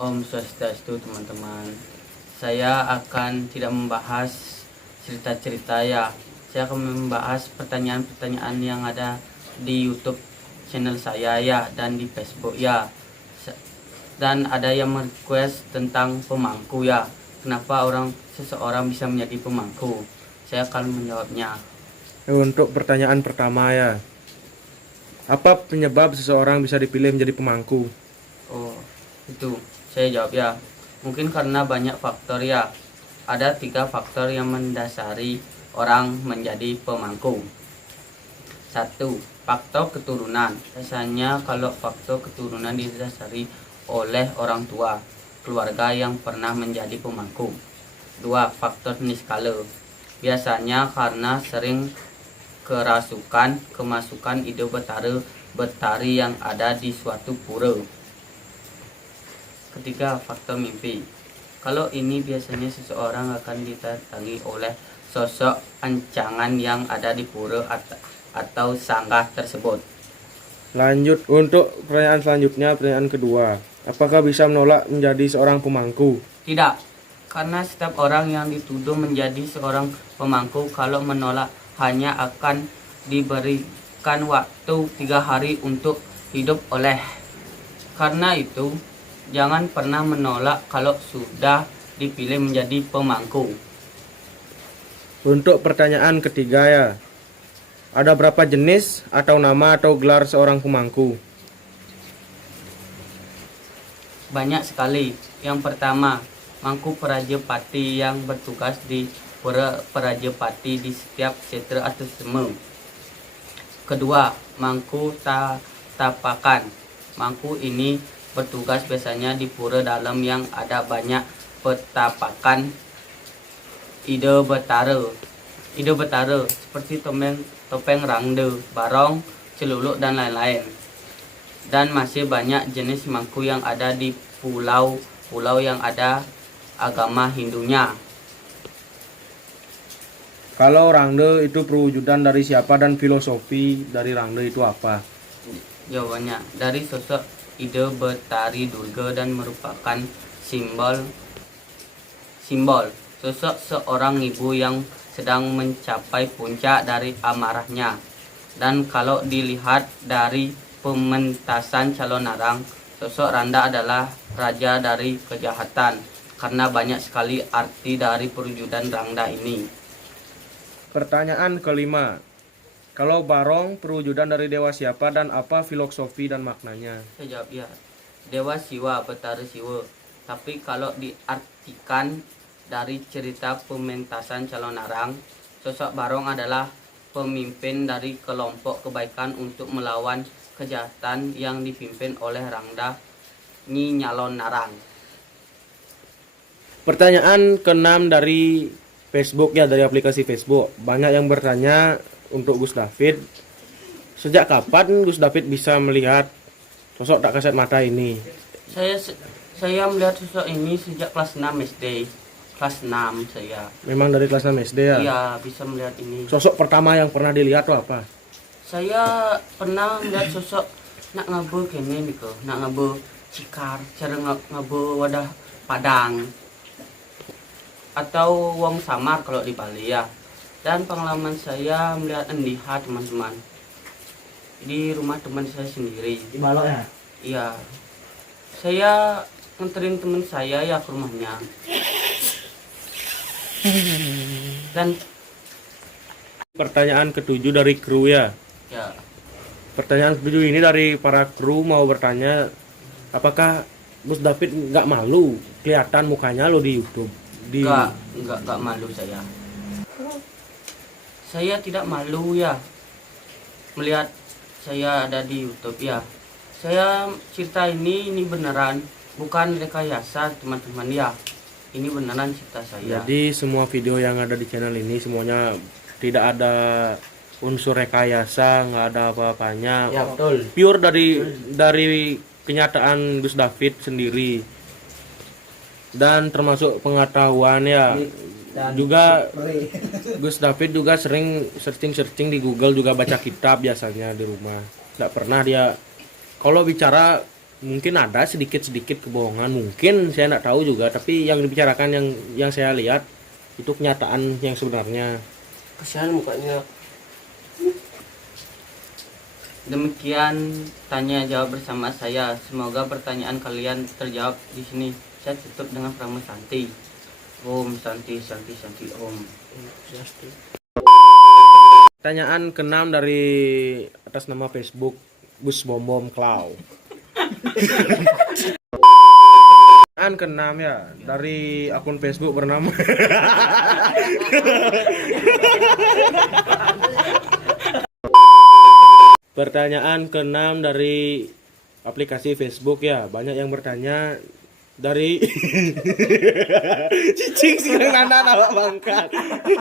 Om Swastiastu teman-teman. Saya akan tidak membahas cerita-cerita ya. Saya akan membahas pertanyaan-pertanyaan yang ada di YouTube channel saya ya, dan di Facebook ya. Dan ada yang request tentang pemangku ya. Kenapa seseorang bisa menjadi pemangku? Saya akan menjawabnya. Untuk pertanyaan pertama ya, apa penyebab seseorang bisa dipilih menjadi pemangku? Oh, itu saya jawab ya. Mungkin karena banyak faktor ya. Ada 3 faktor yang mendasari orang menjadi pemangku. 1. Faktor keturunan. Biasanya kalau faktor keturunan didasari oleh orang tua, keluarga yang pernah menjadi pemangku. 2. Faktor niskala. Biasanya karena sering kemasukan ide betari yang ada di suatu pura. Ketiga, faktor mimpi. Kalau ini biasanya seseorang akan didatangi oleh sosok ancangan yang ada di pura atau sanggah tersebut. Lanjut untuk pertanyaan selanjutnya, pertanyaan kedua. Apakah bisa menolak menjadi seorang pemangku? Tidak, karena setiap orang yang dituduh menjadi seorang pemangku kalau menolak hanya akan diberikan waktu 3 hari untuk hidup oleh. Karena itu, jangan pernah menolak kalau sudah dipilih menjadi pemangku. Untuk pertanyaan ketiga ya, ada berapa jenis atau nama atau gelar seorang pemangku? Banyak sekali. Yang pertama, mangku Prajapati yang bertugas di Pura Prajapati di setiap setra atau sema. Kedua, mangku tapakan. Mangku ini bertugas biasanya di pura dalam yang ada banyak petapakan ide betara. Ide betara seperti topeng rangde, barong, celuluk dan lain-lain. Dan masih banyak jenis mangku yang ada di pulau-pulau yang ada agama Hindunya. Kalau rangde itu perwujudan dari siapa dan filosofi dari rangde itu apa? Jawabannya dari sosok ide betari Durga dan merupakan simbol sosok seorang ibu yang sedang mencapai puncak dari amarahnya. Dan kalau dilihat dari pementasan calon narang, sosok Randa adalah raja dari kejahatan, karena banyak sekali arti dari perwujudan Rangda ini. Pertanyaan kelima. Kalau barong perwujudan dari dewa siapa dan apa filosofi dan maknanya? Saya jawab ya, Dewa Siwa, Betara Siwa. Tapi kalau diartikan dari cerita pementasan calon narang, sosok barong adalah pemimpin dari kelompok kebaikan untuk melawan kejahatan yang dipimpin oleh Rangda Nyi Nyalon Narang. Pertanyaan keenam dari Facebook ya, dari aplikasi Facebook. Banyak yang bertanya untuk Gus David. Sejak kapan Gus David bisa melihat sosok tak kasat mata ini? Saya melihat sosok ini sejak kelas 6 SD. Kelas 6 saya. Memang dari kelas 6 SD ya? Iya, bisa melihat ini. Sosok pertama yang pernah dilihat tuh apa? Saya pernah melihat sosok nak ngabe kene niko, nak ngabe cikar, cara ngabe wadah padang. Atau wong samar kalau di Bali ya. Dan pengalaman saya melihat endiha teman-teman di rumah teman saya sendiri. Di Balok ya? Iya, saya nganterin teman saya ya ke rumahnya. Dan Pertanyaan ketujuh dari kru ya. ya, Pertanyaan ketujuh ini dari para kru mau bertanya, apakah Gus David nggak malu kelihatan mukanya lo di YouTube? enggak malu saya. Saya tidak malu ya melihat saya ada di YouTube ya. Saya cerita ini beneran, bukan rekayasa teman-teman ya. Ini beneran cerita saya. Jadi semua video yang ada di channel ini semuanya tidak ada unsur rekayasa, nggak ada apa-apanya. Ya betul. Pure dari kenyataan Gus David sendiri. Dan termasuk pengetahuan ya. Dan Juga beli. Gus David juga sering searching di Google, juga baca kitab biasanya di rumah. Nggak pernah dia, kalau bicara mungkin ada sedikit-sedikit kebohongan, mungkin saya nggak tahu juga, tapi yang dibicarakan yang saya lihat itu kenyataan yang sebenarnya. Kasihan mukanya. Demikian tanya jawab bersama saya. Semoga pertanyaan kalian terjawab di sini. Saya tutup dengan Prama Santi. Om Santi Santi Santi Om. Pertanyaan keenam dari atas nama Facebook Gus Bom Bom Klau. Pertanyaan keenam ya dari akun Facebook bernama Pertanyaan keenam dari aplikasi Facebook ya, banyak yang bertanya dari cicing sih anak awak bangka.